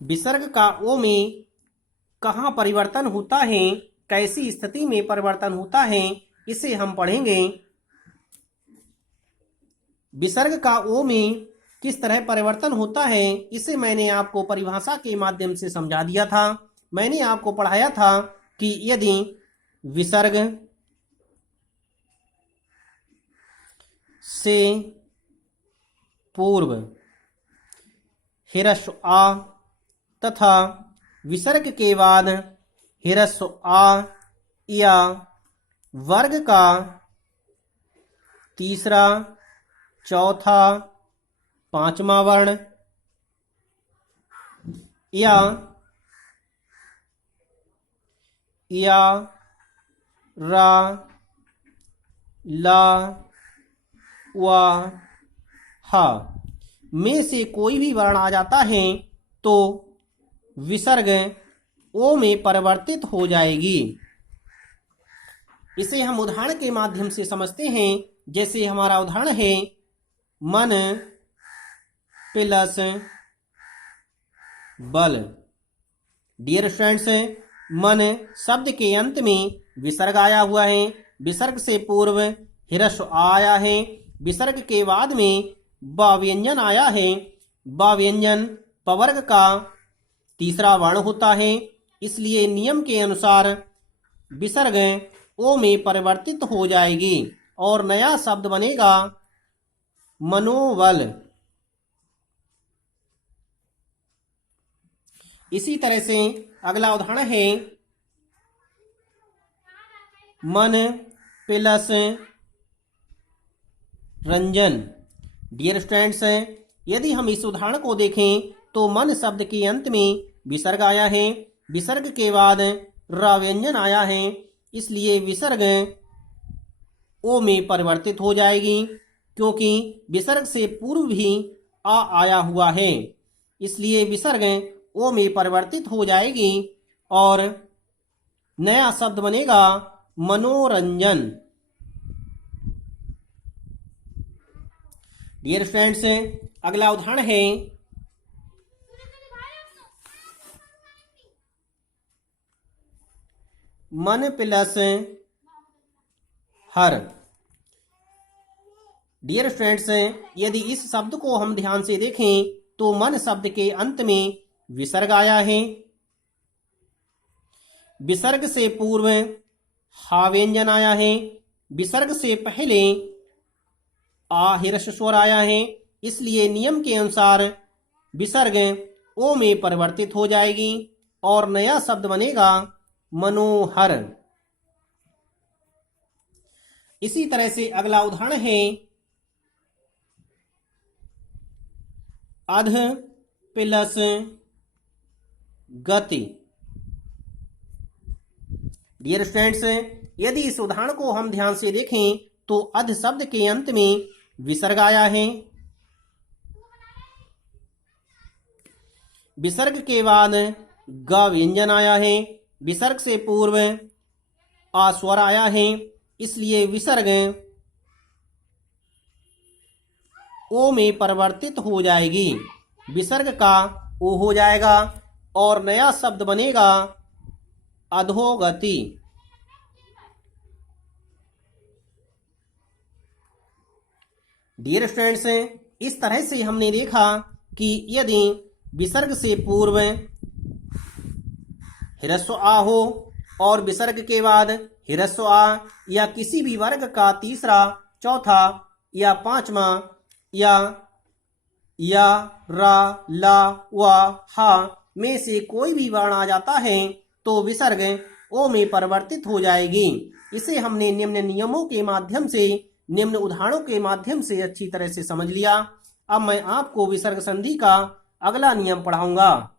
विसर्ग का ओ में कहाँ परिवर्तन होता है, कैसी स्थिति में परिवर्तन होता है, इसे हम पढ़ेंगे। विसर्ग का ओ में किस तरह परिवर्तन होता है, इसे मैंने आपको परिभाषा के माध्यम से समझा दिया था। मैंने आपको पढ़ाया था कि यदि विसर्ग से पूर्व ह्रस्व आ तथा विसर्ग के बाद ह्रस्व आ या वर्ग का तीसरा, चौथा, पांचवा वर्ण या रा, ला, वा, हा में से कोई भी वर्ण आ जाता है तो विसर्ग ओ में परिवर्तित हो जाएगी। इसे हम उदाहरण के माध्यम से समझते हैं। जैसे हमारा उदाहरण है मन प्लस बल। डियर स्टूडेंट्स, मन शब्द के अंत में विसर्ग आया हुआ है। विसर्ग से पूर्व ह्रस्व आया है। विसर्ग के बाद में ब व्यंजन आया है। ब व्यंजन पवर्ग का तीसरा वर्ण होता है। इसलिए नियम के अनुसार विसर्ग ओ में परिवर्तित हो जाएगी और नया शब्द बनेगा मनोबल। इसी तरह से अगला उदाहरण है मन प्लस रंजन। डियर स्टूडेंट्स, यदि हम इस उदाहरण को देखें तो मन शब्द के अंत में विसर्ग आया है। विसर्ग के बाद र व्यंजन आया है। इसलिए विसर्ग ओ में परिवर्तित हो जाएगी क्योंकि विसर्ग से पूर्व भी आ आया हुआ है। इसलिए विसर्ग ओ में परिवर्तित हो जाएगी और नया शब्द बनेगा मनोरंजन। डियर फ्रेंड्स, अगला उदाहरण है मन प्लस हर। डियर फ्रेंड्स, यदि इस शब्द को हम ध्यान से देखें तो मन शब्द के अंत में विसर्ग आया है। विसर्ग से पूर्व हा व्यंजन आया है। विसर्ग से पहले आ ह्रस्व स्वर आया है। इसलिए नियम के अनुसार विसर्ग ओ में परिवर्तित हो जाएगी और नया शब्द बनेगा मनोहर। इसी तरह से अगला उदाहरण है अध प्लस गति। डियर स्टूडेंट्स, यदि इस उदाहरण को हम ध्यान से देखें तो अध शब्द के अंत में विसर्ग आया है। विसर्ग के बाद ग व्यंजन आया है। विसर्ग से पूर्व आ स्वर आया है। इसलिए विसर्ग ओ में परिवर्तित हो जाएगी। विसर्ग का ओ हो जाएगा और नया शब्द बनेगा अधोगति। डियर स्टूडेंट्स, इस तरह से हमने देखा कि यदि विसर्ग से पूर्व ह्रस्व आ हो और विसर्ग के बाद ह्रस्व आ या किसी भी वर्ग का तीसरा, चौथा या पांचवा या रा, ला, वा, हा में से कोई भी वर्ण आ जाता है तो विसर्ग ओ में परिवर्तित हो जाएगी। इसे हमने निम्न नियमों के माध्यम से, निम्न उदाहरणों के माध्यम से अच्छी तरह से समझ लिया। अब मैं आपको विसर्ग संधि का अगला नियम पढ़ाऊंगा।